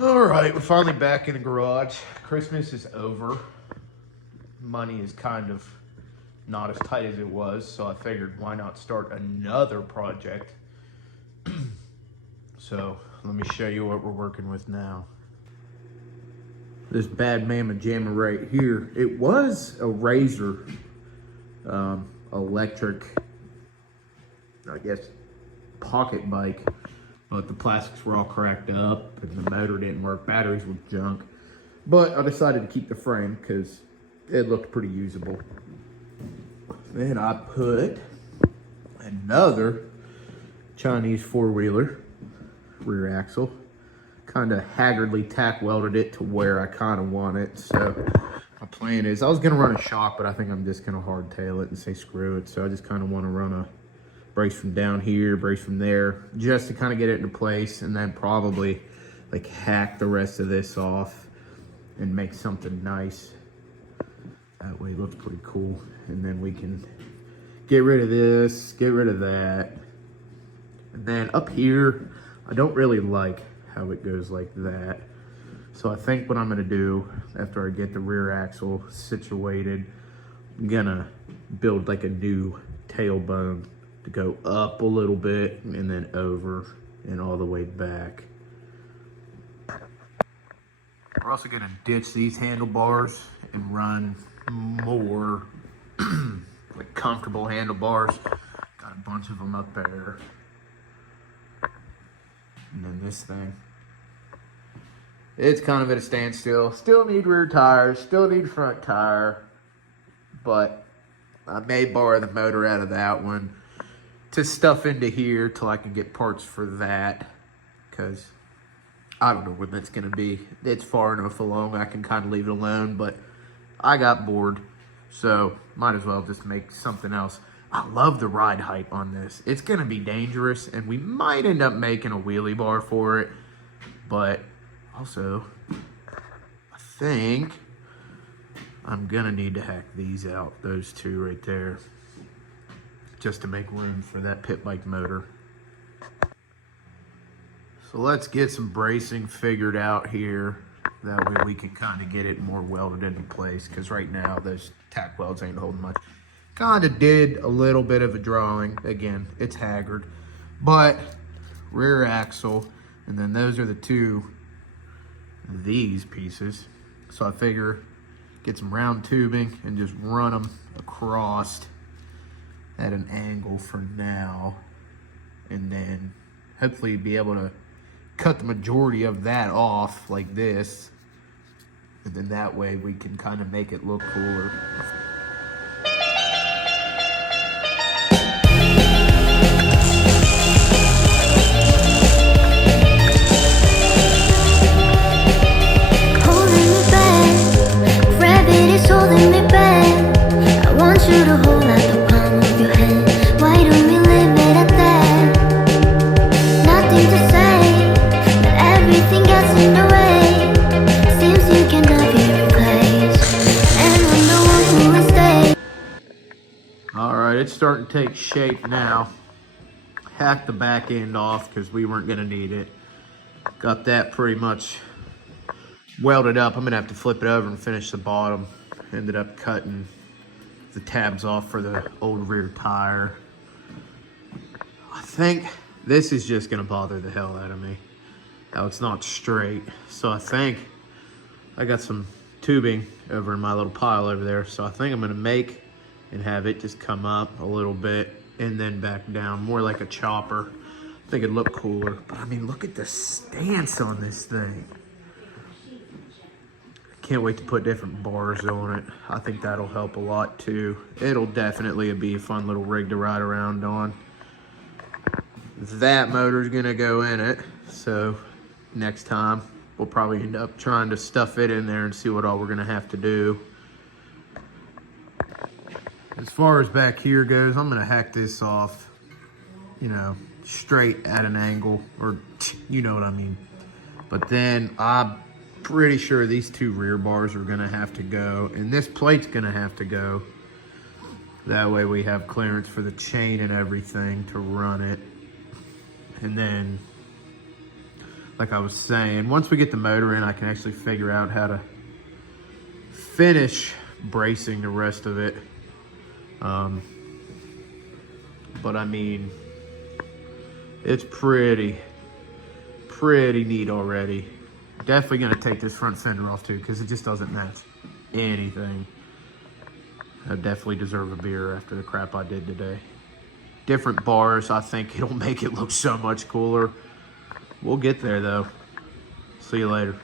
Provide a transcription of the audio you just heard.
All right, we're finally back in the garage. Christmas is over. Money is kind of not as tight as it was, so I figured why not start another project. So let me show you what we're working with now. This bad mamma jamma right here, it was a Razor electric, I guess, pocket bike, but the plastics were all cracked up and the motor didn't work, batteries were junk. But I decided to keep the frame because it looked pretty usable. Then I put another Chinese four-wheeler rear axle, kind of haggardly tack welded it to where I kind of want it. So my plan is, I was gonna run a shock, but I think I'm just gonna hardtail it and say screw it. So I just kind of want to run a brace from down here, brace from there, just to kind of get it into place, and then probably like hack the rest of this off and make something nice. That way it looks pretty cool. And then we can get rid of this, get rid of that. And then up here, I don't really like how it goes like that. So I think what I'm gonna do after I get the rear axle situated, I'm gonna build like a new tailbone to go up a little bit and then over and all the way back. We're also gonna ditch these handlebars and run more like comfortable handlebars. Got a bunch of them up there. And then this thing, it's kind of at a standstill. Still need rear tires, still need front tire, but I may borrow the motor out of that one to stuff into here till I can get parts for that, because I don't know when that's gonna be. It's far enough along I can kind of leave it alone, but I got bored, so might as well just make something else. I love the ride height on this. It's gonna be dangerous, and we might end up making a wheelie bar for it, but also I think I'm gonna need to hack these out, those two right there, just to make room for that pit bike motor. So let's get some bracing figured out here. That way we can kind of get it more welded into place, because right now those tack welds ain't holding much. Kind of did a little bit of a drawing. Again, it's haggard, but rear axle, and then those are the two, these pieces. So I figure get some round tubing and just run them across at an angle for now, and then hopefully be able to cut the majority of that off like this, and then that way we can kind of make it look cooler. Holding me back, rabbit is holding me back. I want you to hold out the palm of your hand. Why don't we leave it at that? Nothing to say, but everything gets in the way. Seems you cannot be replaced, and I'm the one who will stay. All right, it's starting to take shape now. Hacked the back end off because we weren't gonna need it. Got that pretty much welded up. I'm gonna have to flip it over and finish the bottom. Ended up cutting the tabs off for the old rear tire. I think this is just gonna bother the hell out of me. Now it's not straight. So I think I got some tubing over in my little pile over there. So I think I'm gonna make and have it just come up a little bit and then back down, more like a chopper. I think it'd look cooler. But I mean, look at the stance on this thing. Can't wait to put different bars on it. I think that'll help a lot too. It'll definitely be a fun little rig to ride around on. That motor's gonna go in it, so next time we'll probably end up trying to stuff it in there and see what all we're gonna have to do. As far as back here goes, I'm gonna hack this off, you know, straight at an angle, or you know what I mean. But then I'm pretty sure these two rear bars are gonna have to go, and this plate's gonna have to go. That way we have clearance for the chain and everything to run it. And then like I was saying, once we get the motor in, I can actually figure out how to finish bracing the rest of it. But I mean, it's pretty neat already. Definitely gonna take this front fender off too, because it just doesn't match anything. I definitely deserve a beer after the crap I did today. Different bars, I think it'll make it look so much cooler. We'll get there though. See you later.